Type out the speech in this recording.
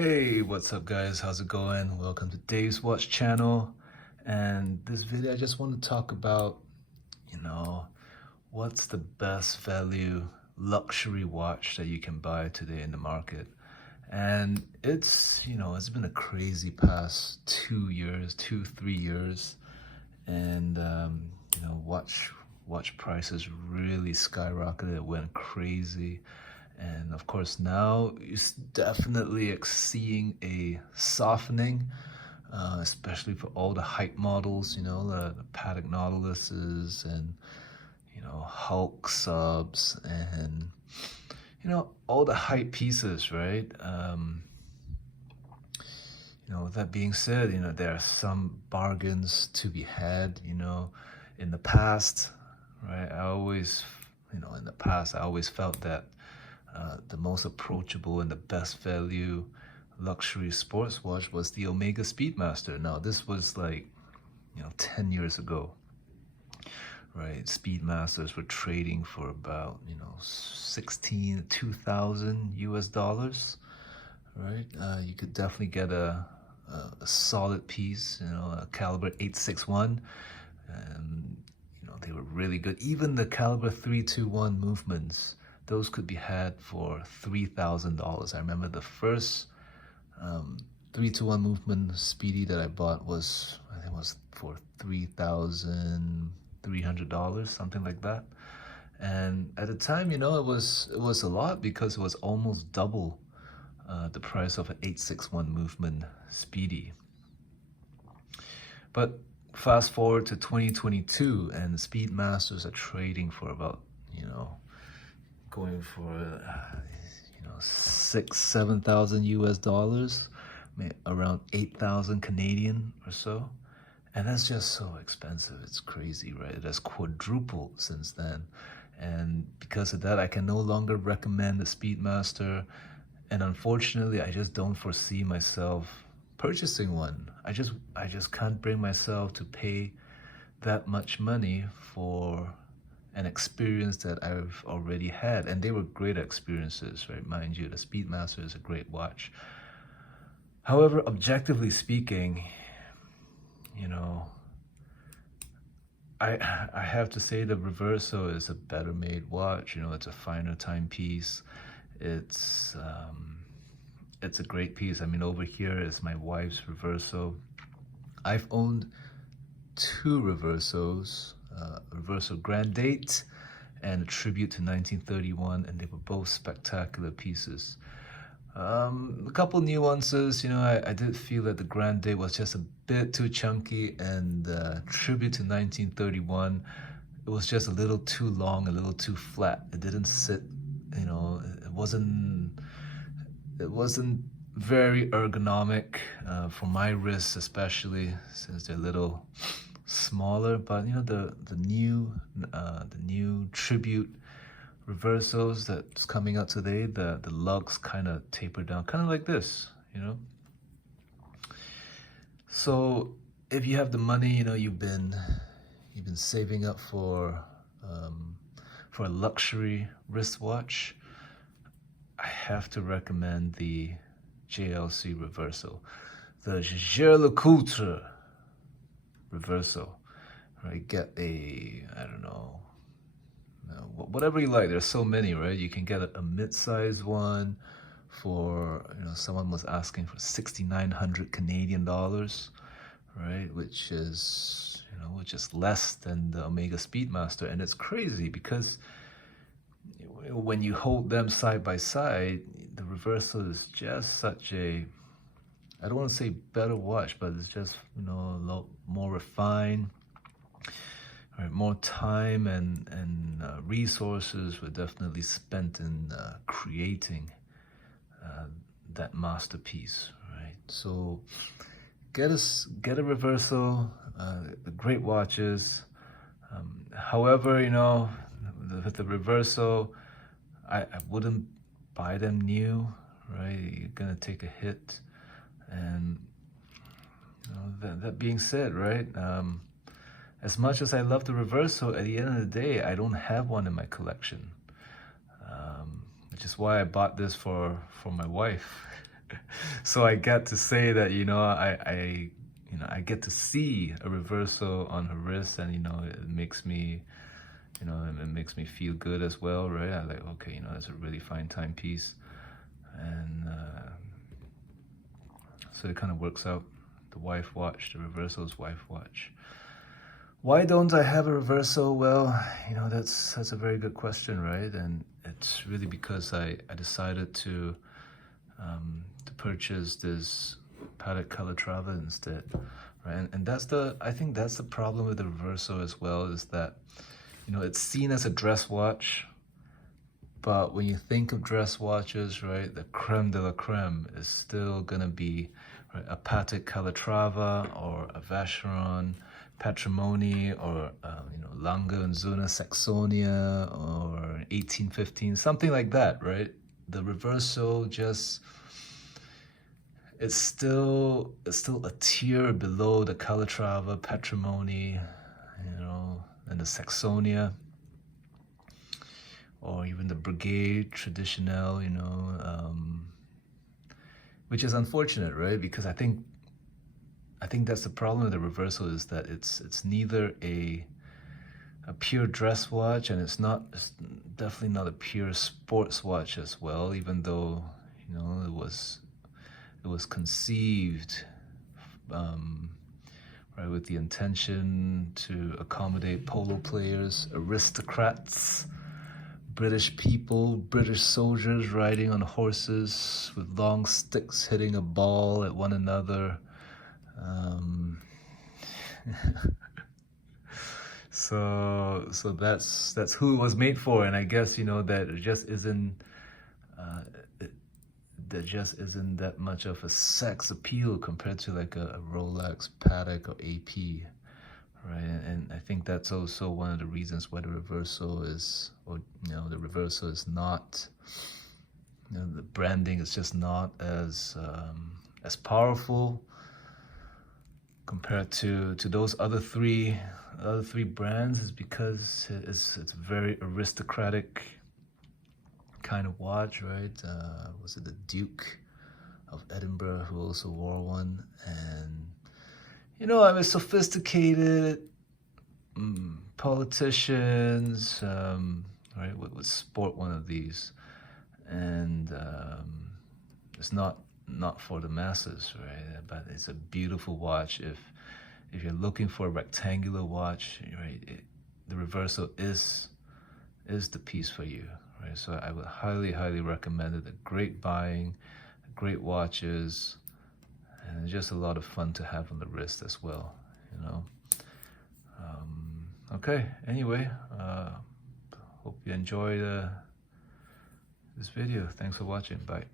Hey, what's up guys? How's it going? Welcome to Dave's Watch channel. And this video I just want to talk about, what's the best value luxury watch that you can buy today in the market. And it's been a crazy past 2 years, 3 years. And watch prices really skyrocketed. It went crazy. And of course, now it's definitely seeing a softening, especially for all the hype models, the Patek Nautiluses and, Hulk subs and, all the hype pieces, right? With that being said, there are some bargains to be had, in the past, right? In the past, I always felt that the most approachable and the best value luxury sports watch was the Omega Speedmaster. Now, this was like, 10 years ago, right? Speedmasters were trading for about, 2,000 US dollars, right? You could definitely get a solid piece, a caliber 861. And, they were really good. Even the caliber 321 movements, those could be had for $3,000. I remember the first 321 movement Speedy that I bought was, I think it was for $3,300, something like that. And at the time, it was a lot because it was almost double the price of an 861 movement Speedy. But fast forward to 2022 and Speedmasters are trading for about, going for, 7,000 US dollars, around 8,000 Canadian or so. And that's just so expensive. It's crazy, right? It has quadrupled since then. And because of that, I can no longer recommend the Speedmaster. And unfortunately, I just don't foresee myself purchasing one. I just can't bring myself to pay that much money for an experience that I've already had. And they were great experiences, right? Mind you, the Speedmaster is a great watch. However, objectively speaking, I have to say the Reverso is a better made watch. It's a finer timepiece. It's a great piece. I mean, over here is my wife's Reverso. I've owned two Reversos, Reverso Grand Date and a Tribute to 1931, and they were both spectacular pieces. A couple nuances, I did feel that the Grand Date was just a bit too chunky, and Tribute to 1931, it was just a little too long, a little too flat. It didn't sit, it wasn't very ergonomic for my wrists, especially since they're a little smaller. But the new Tribute Reversos that's coming out today, the lugs kind of taper down, kind of like this, So if you have the money, you've been saving up for a luxury wristwatch, I have to recommend the JLC Reverso, the JAeger LeCoultre Reverso. Right, get a, I don't know, whatever you like. There's so many, right? You can get a mid-size one for, someone was asking for 6,900 Canadian dollars, right? Which is less than the Omega Speedmaster. And it's crazy because when you hold them side by side, the Reverso is just such a, I don't want to say better watch, but it's just, a lot more refined. Right, more time and resources were definitely spent in creating that masterpiece, right? So get a Reverso, great watches. However, with the Reverso, I wouldn't buy them new, right? You're gonna take a hit. And that being said, right? As much as I love the Reverso, at the end of the day, I don't have one in my collection, which is why I bought this for my wife. So I get to say that, I get to see a Reverso on her wrist, and it makes me, it makes me feel good as well, right? I like, okay, that's a really fine timepiece, and so it kind of works out. The wife watch, the Reverso's wife watch. Why don't I have a Reverso? Well, that's a very good question, right? And it's really because I decided to purchase this Patek Calatrava instead, right? And I think that's the problem with the Reverso as well, is that it's seen as a dress watch, but when you think of dress watches, right, the creme de la creme is still gonna be, right, a Patek Calatrava or a Vacheron Patrimony, or Lange and Söhne Saxonia, or 1815, something like that, right? The Reverso just, it's still a tier below the Calatrava, Patrimony, and the Saxonia, or even the Brigade Traditionnel, which is unfortunate, right? Because I think that's the problem with the Reverso, is that it's neither a pure dress watch, and it's definitely not a pure sports watch as well, even though it was conceived right, with the intention to accommodate polo players, aristocrats, British people, British soldiers riding on horses with long sticks hitting a ball at one another. So that's who it was made for, and I guess that it just isn't there just isn't that much of a sex appeal compared to like a Rolex, Patek, or AP, right? And I think that's also one of the reasons why the Reverso is, the Reverso is not, the branding is just not as powerful compared to those other three brands, is because it's very aristocratic kind of watch, right? Was it the Duke of Edinburgh who also wore one? And I mean, sophisticated politicians, right, would sport one of these, and it's not for the masses, right? But it's a beautiful watch. If you're looking for a rectangular watch, right, the Reverso is the piece for you, right? So I would highly recommend it. A great buying, great watches, and just a lot of fun to have on the wrist as well, Okay, anyway, hope you enjoyed this video. Thanks for watching. Bye.